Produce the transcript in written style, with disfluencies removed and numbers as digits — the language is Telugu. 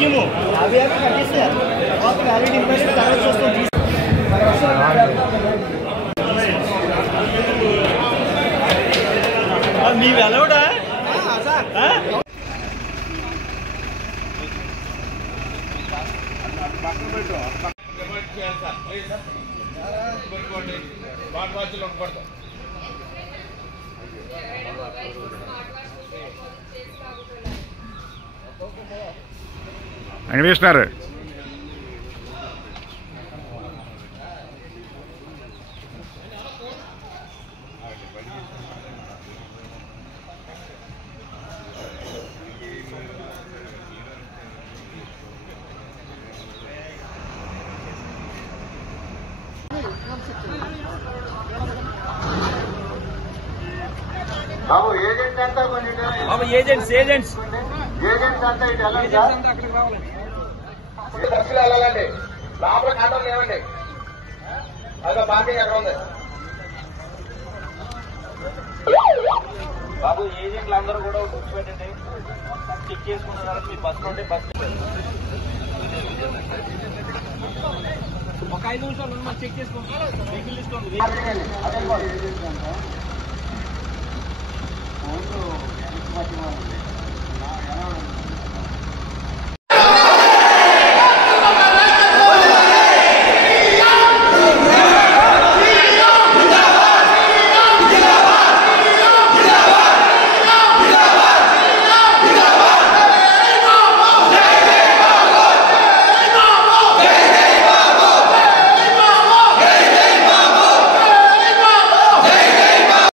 బియ్యము అవి అవి కట్టేస్తారు వ్యాలిడ్ ఇంప్రెషన్ తర్వాత చూస్తాం మీ వెళ్ళవడా వెంకటేష్ గారు బాబు ఏజెంట్స్ అంతా కొంచెం బాబు ఏజెంట్స్ ఏజెంట్స్ అంతా ఇటు వెళ్ళండి సార్. అక్కడికి రావాలండి బస్సులు వెళ్ళాలండి లోపల కాండం లేవండి అదో పార్కింగ్ ఎక్కడ ఉంది బాబు ఏజెంట్లు అందరూ కూడా బుక్స్ పెట్టండి చెక్ చేసుకున్న తర్వాత మీ బస్సు నుండి బస్సు ఒక 5 నిమిషాలు మనం చెక్ చేసుకోండి వెహికల్ తీసుకోండి